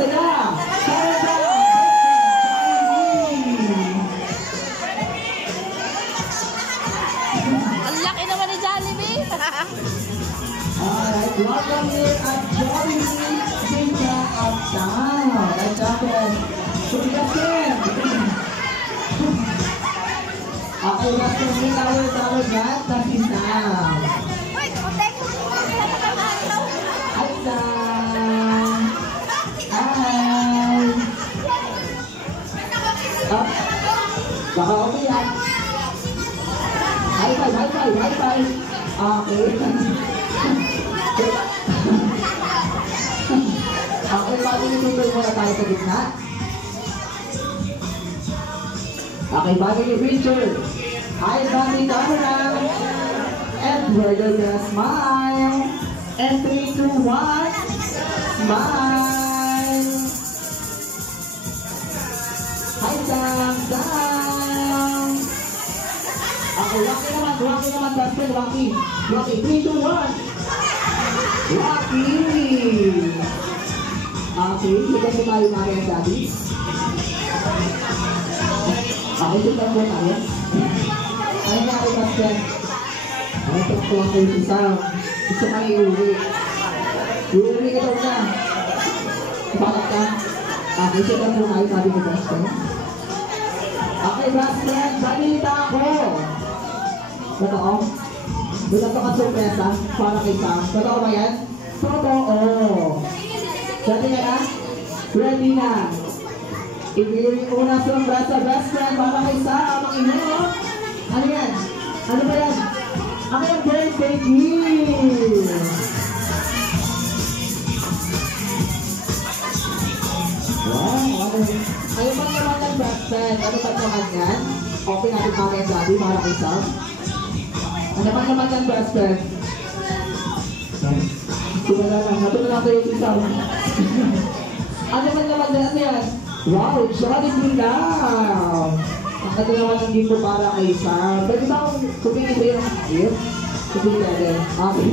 sila. Ang laki naman ni Jollibee. Alright, welcome here at Jollibee Sinja Uptown. At syempre, sumigasin. Okay, basta may tawag yan, kasi Sam. Uy, kutek! Hi, Sam! Hi! Up! Baka okay yan. High five, high five, high five! Okay. Okay, bago nituloy muna tayo sa gitna. Okay, bago yung picture. Hi, Bobby camera. And we're gonna smile. And 3, 2, 1. Smile. Hi, Sam. Sam. Okay, Rocky naman, Dustin, Rocky. Rocky, 3, 2, 1. Rocky. Okay, kita mo tayo mga kaya Daddy. Okay, kita mo tayo. Ano nga ako, Dustin? Ano tuwang kayo si Sam? Gusto ka iuwi. Iuwi ka daw na. Bakit ka? Okay, kita mo tayo, sabi ko, Dustin. Okay, Dustin, balita ako. Totoo? Bulat ka surpresa para kay Sam. Totoo ba yan? Totoo. Ready ka na? Ready na. Ibigay yung unang surpresa, best friend, para kay Sam. Ang ino. Ano yan? Ano ba yan? Ang yung birthday gift. Wow, ano? Ano ba naman ang best friend? Ano ba naman yan? Open natin mamaya Daddy para kay Sam. Ano ba naman ang best friend? Tumala lang. Natulala lang kayo si Sam. Ano ba naman yan? Wow, Jollibee lang! Ang ito naman ang gift ko para kay Sam. Pwede ba akong kumingin sa'yo ng gift? Kumingin natin. Okay.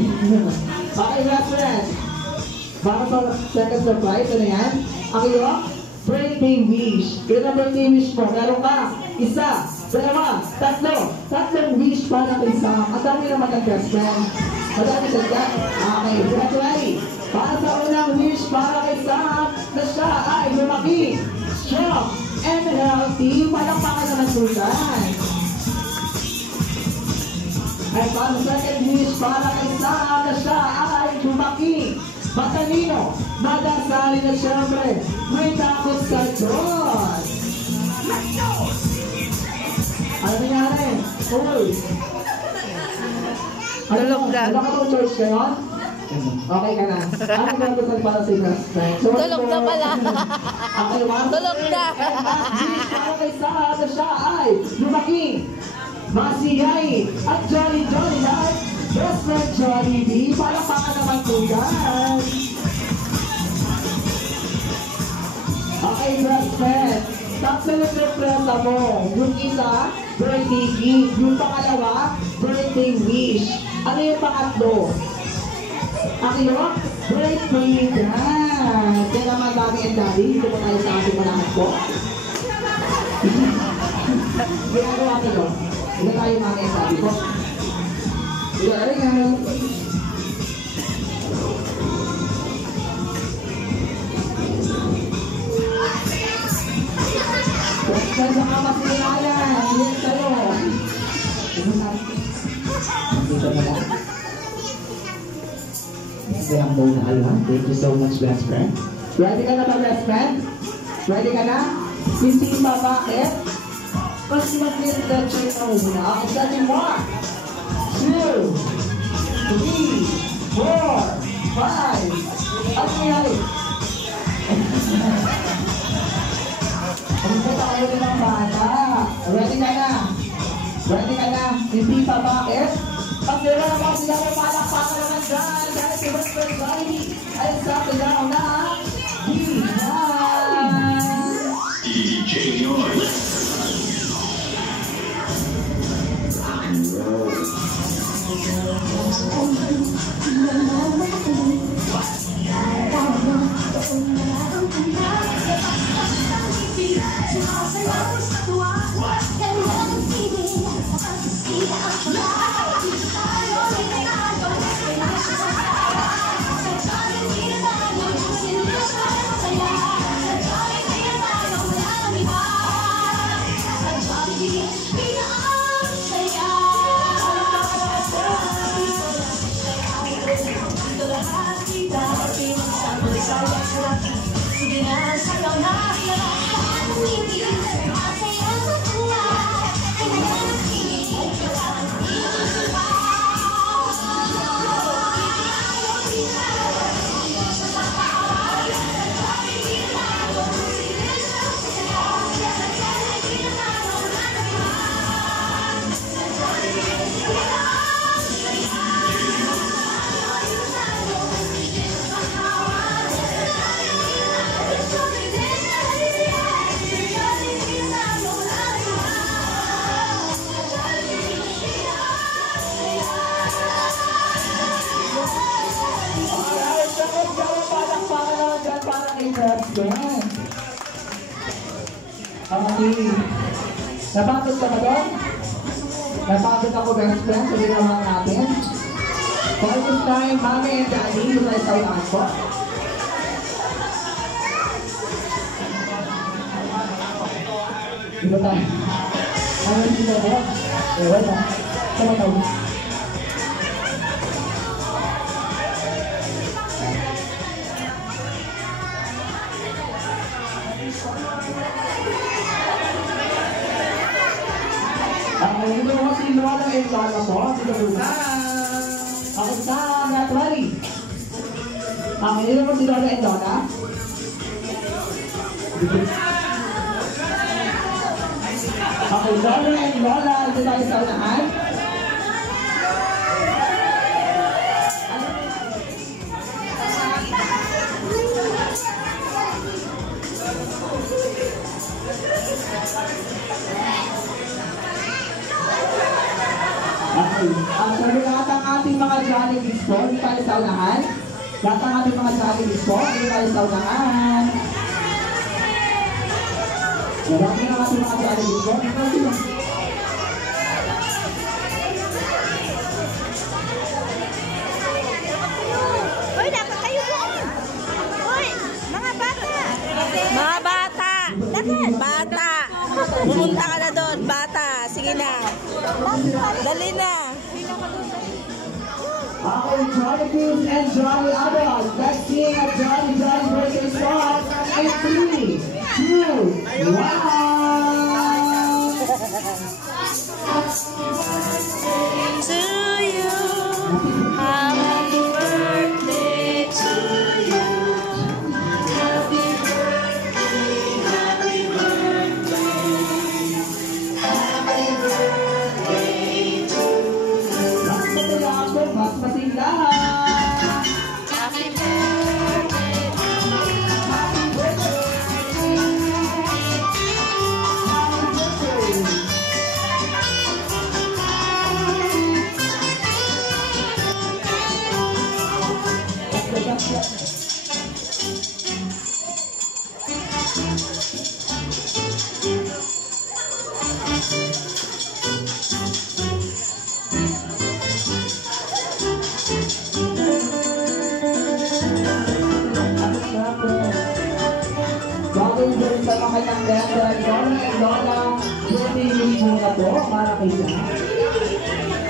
Okay, best friend. Para sa second surprise, ano yan? Okay, yun? Birthday wish. Kaya na birthday wish mo, meron ka. Isa, dalawa, tatlo. Tatlong wish para kay Sam. At dami naman ang best friend. Madami sa dyan. Okay, gradually. Para sa unang wish para kay Sam na siya ay lumaki, strong, and healthy. Palakpakan naman po dyan. Ay, para sa second wish para kay Sam na siya ay lumaki, matalino, madasalin na siyempre, may takot sa Diyos. Ano nangyari? Uy! Tulog na. Wala ka itong choice ngayon? Okay ka na. Ano ang gagawin para sa best friend? Tulog na pala. Okay, one. Tulog na. Para kay Sam na siya ay lumaki, masiyay, at jolly life. Best friend Jollibee, palakpakan naman po yan. Okay, best friend. Tatlo yung surpresa mo. Yung isa, birthday gift. Yung pangalawa, birthday wish. Ano yung pangatlo? Ang iyo, birthday dance. Kaya naman Mommy and Daddy, dito po tayo sa ating malahat po. Ginagawa nyo. Dito tayo Mommy and Daddy po. There we go. Kaya sa kamasilayan, yan sa'yo. Dito na lang. Thank you so much, best friend. Ready ka na ba, best friend? Ready ka na? Hindi ba bakit? Kasi mag-lift the chin muna. Okay, sabi mo. 2, 3, 4, 5. Ano nangyari? Ang puta kayo ng mga bata. Ready ka na? Ready ka na? Hindi pa bakit? Pag meron naman sila may palakpakan naman dyan. Dahil si Western Jollibee ay sabi lang na DJ Yoy. Okay. Napagod ka ba doon? Napagod ako, best friend, sa ginawa natin. For this time, Mami and Daddy, yung tayo sa unahan po. Diba tayo? Ano yung sila mo? Wala. Sama tayo. Ito mo si Lola and Lola po. Ito Lola. Ako sa Natwari. Ito mo si Lola and Lola. Ako Lola and Lola. Ito tayo sa unahan. Sabi lahat ang ating mga Jollibee po, hindi tayo sa unahan. Lahat ang ating mga Jollibee po, hindi tayo sa unahan. Lahat ang ating mga Jollibee po, hindi tayo sa unahan. Hoy, dapat kayo doon! Hoy, mga bata! Mga bata! Dapat, bata! Pumunta ka na doon, bata! Sige na! Dali na! Okay, Jollibees and Jolly Adults. Let's sing a Jolly Jolly birthday song in 3, 2, 1. To you, happy birthday to you. Happy birthday, happy birthday. Happy birthday to you. Mas matila ako, mas matila. Happy birthday to you. Happy birthday. Happy birthday. Bagay din sa mga kanyang ganda, Lola and Lola, birthday muna po para kay Jack.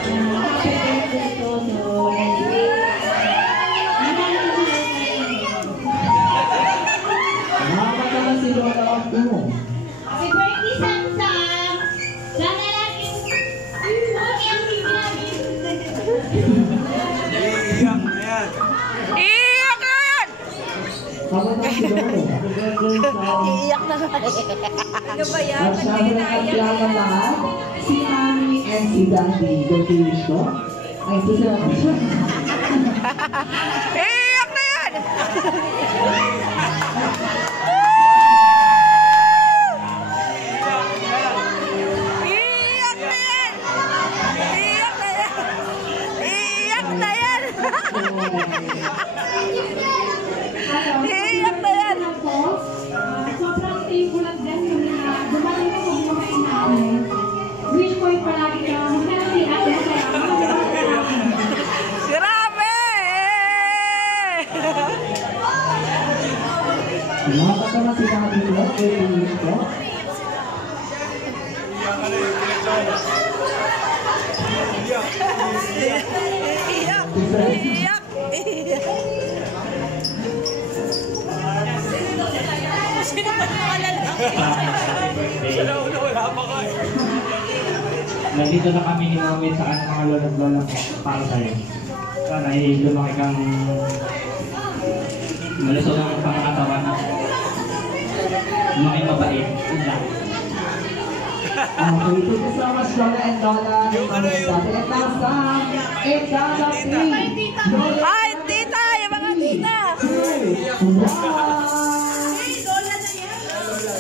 Happy birthday to Lola. Mahaba naman si Lola ang mo. Happy birthday, Samsam! Sana lang yung Iiyak na yan! Habang na si Lola. Happy birthday sa... Iiyak na nga eh. Ano ba yan? At sabi ng katiyakan lahat, si Mami and si Daddy. Birthday wish ko. Ay, ito siya. Iiyak na yan! Iiyak na yan! Iiyak na yan! Iiyak na yan! Iiyak na yan! sobrang table lang din yung Nakakatawa si Daddy Lo, ito. Iyak! Sino ba yung mga lalaki? Wala pa ka eh. Nandito na kami ni Mami sa mga lola para sa'yo. Sana lumaki kang malusog ang pangakatawan na lumaki mabait. Yun lang. Okay, thank you so much, Lola and Lola. And last time, it's Lola P. Ay, tita! Yung mga tita!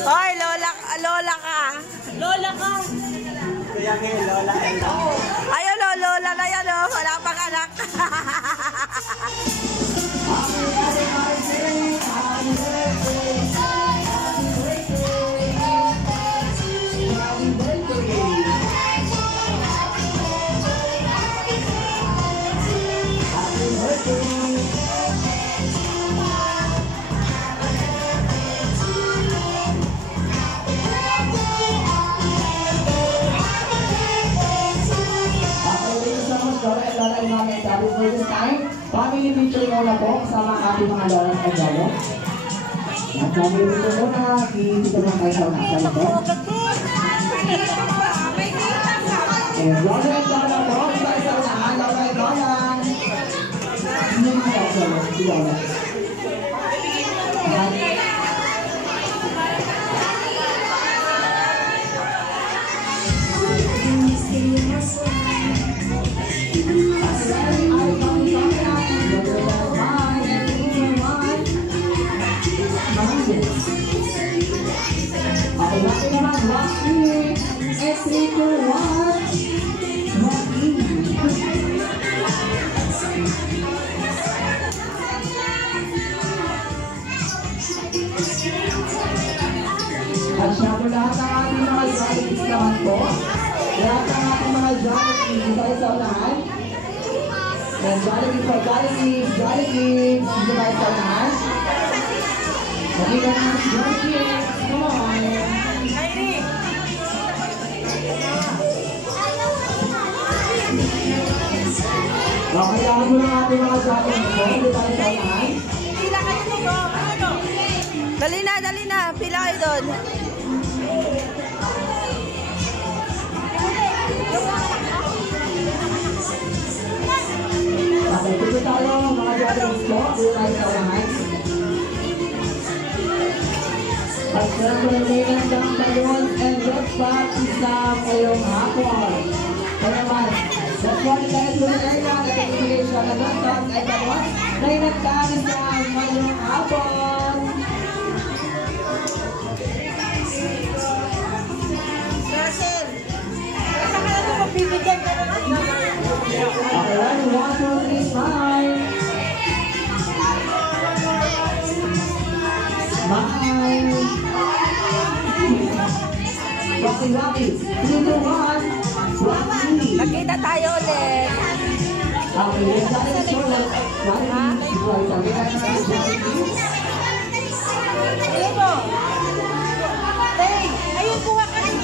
Hoy, lola ka! Lola ka! Kaya ngayon, Lola and Lola. Ayun o, lola na yan o. Wala pang anak. For this time, family picture muna po kasama ang ating mga lola at lolo. At family picture muna, dito naman tayo sa unang salito. And lola at lola po, tayo sa unang lola at lola. Hindi mo tayo sa lola, si lola. Okay, bakit naman? 1, 2, 3, 2, 1. At syempre lahat ng ating mga jollibee naman po. Lahat ng ating mga jollibee, dito tayo sa unahan. And jollibee for jollibee, dito tayo sa unahan. Makita na ang jollibee. Come on. Kailangan mo ng ating mga jollibee po. Dito tayo sa unahan. Pila kayo dito. Dali na. Pila kayo doon. Okay, dito tayo mga jollibee po. Dito tayo sa unahan. At syempre, magandang tayon and good back sa kayong hapon. Kaya naman, that's why dahil tuloy na nagbibigay siya na lantas ay taon na nagkaroon sa ngayong hapon. Russell! Saan ka na ito magbibigyan ka na? Okay, 1, 2, 3, smile! Smile! Rocky, 3, 2, 1, Rocky! Magkita tayo ulit. Okay, let's start the show. Ayun mo. Hey, ayun kuha ka rin.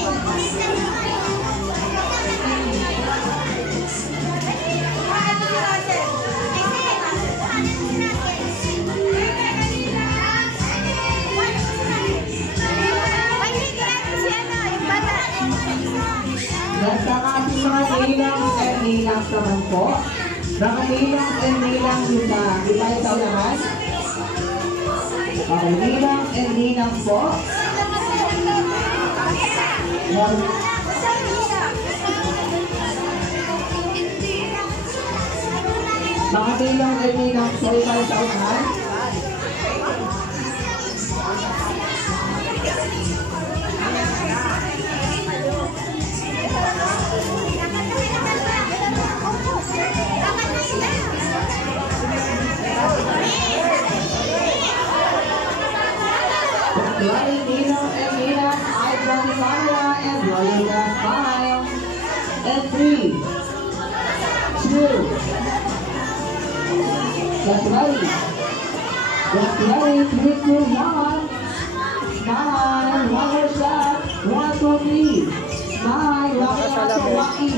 Basta ating mga nilang and nilang naman po. Mga nilang and nilang dito. Di tayo sa unahan? Okay, nilang and nilang po. Mga nilang and nilang po. Di tayo sa unahan? Running Nino and Nina, eyes on the camera and rolling that smile. And 3, 2, that's ready. Let's play 3, 2, 1. Nine, one more shot. 1, 2, 3. Nine, Rocky also Rocky.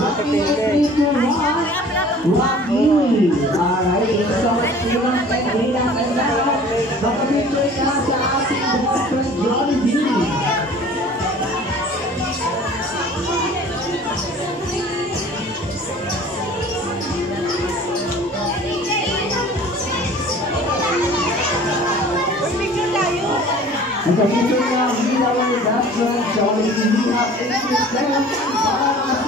Rocky at 3, 2, 1. Rocky. Alright, thank you so much for your time. And now, makapicture na sa ating best friend Jollibee. Makapicture na, we are best friend Jollibee. We have 8 para